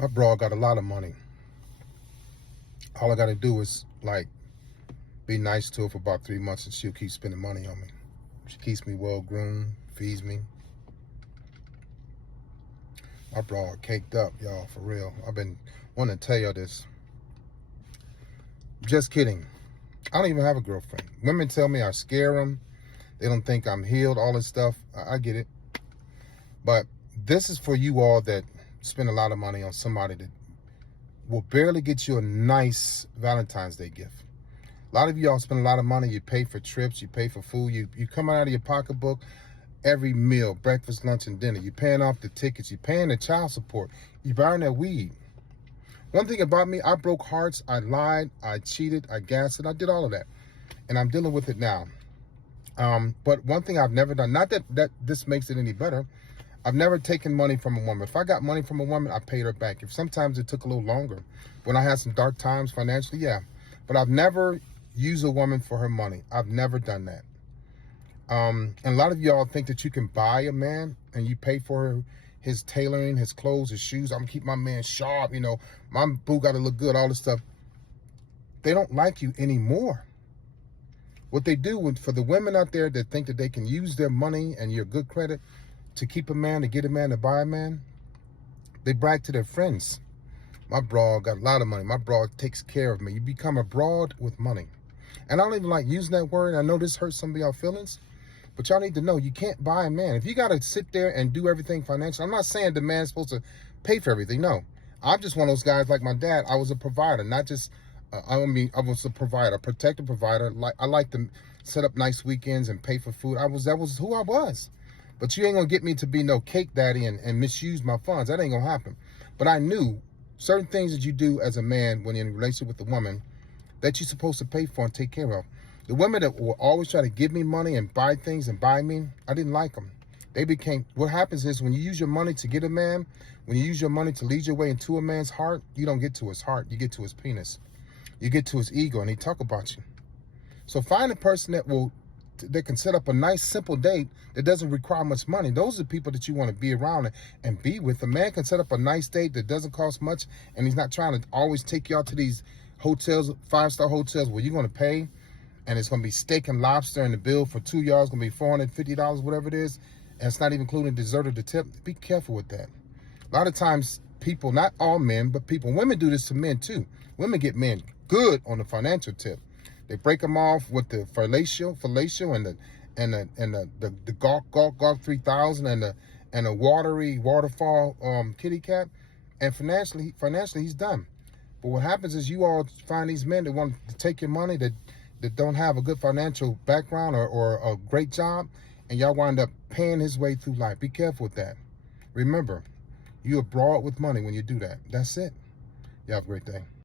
My broad got a lot of money. All I got to do is like be nice to her for about 3 months and she'll keep spending money on me. She keeps me well groomed, feeds me. My broad caked up, y'all, for real. I've been wanting to tell y'all this. Just kidding. I don't even have a girlfriend. Women tell me I scare them. They don't think I'm healed, all this stuff. I get it. But this is for you all that spend a lot of money on somebody that will barely get you a nice Valentine's Day gift. A lot of y'all spend a lot of money. You pay for trips. You pay for food. You come out of your pocketbook every meal, breakfast, lunch, and dinner. You're paying off the tickets. You're paying the child support. You're buying that weed. One thing about me, I broke hearts. I lied. I cheated. I gassed it. I did all of that. And I'm dealing with it now. But one thing I've never done, not that this makes it any better, I've never taken money from a woman. If I got money from a woman, I paid her back. If sometimes it took a little longer. When I had some dark times financially, yeah. But I've never used a woman for her money. I've never done that. And a lot of y'all think that you can buy a man and you pay for his tailoring, his clothes, his shoes. I'm gonna keep my man sharp, my boo gotta look good, all this stuff. They don't like you anymore. What they do for the women out there that think that they can use their money and your good credit to keep a man, to get a man, to buy a man, they brag to their friends. My broad got a lot of money. My broad takes care of me. You become a broad with money. And I don't even like using that word. I know this hurts some of y'all feelings, but y'all need to know you can't buy a man. If you got to sit there and do everything financially, I'm not saying the man's supposed to pay for everything. No, I'm just one of those guys like my dad. I was a provider, not just, I was a provider, a protective provider. I like to set up nice weekends and pay for food. That was who I was. But you ain't gonna get me to be no cake daddy and misuse my funds. That ain't gonna happen. But I knew certain things that you do as a man when you're in a relationship with a woman that you're supposed to pay for and take care of. The women that will always try to give me money and buy things and buy me, I didn't like them. What happens is when you use your money to get a man, when you use your money to lead your way into a man's heart, you don't get to his heart, you get to his penis. You get to his ego and he talk about you. So find a person that can set up a nice, simple date that doesn't require much money. Those are the people that you want to be around and be with. A man can set up a nice date that doesn't cost much, and he's not trying to always take you out to these hotels, 5-star hotels, where you're going to pay, and it's going to be steak and lobster, and the bill for 2 yards is going to be $450, whatever it is, and it's not even including dessert or the tip. Be careful with that. A lot of times, people, not all men, but women do this to men too. Women get men good on the financial tip. They break them off with the fellatio and the Gawk 3000 and a watery waterfall kitty cat, and financially he's done. But what happens is you all find these men that want to take your money that don't have a good financial background or a great job, and y'all wind up paying his way through life. Be careful with that. Remember, you're broad with money when you do that. That's it. You have a great day.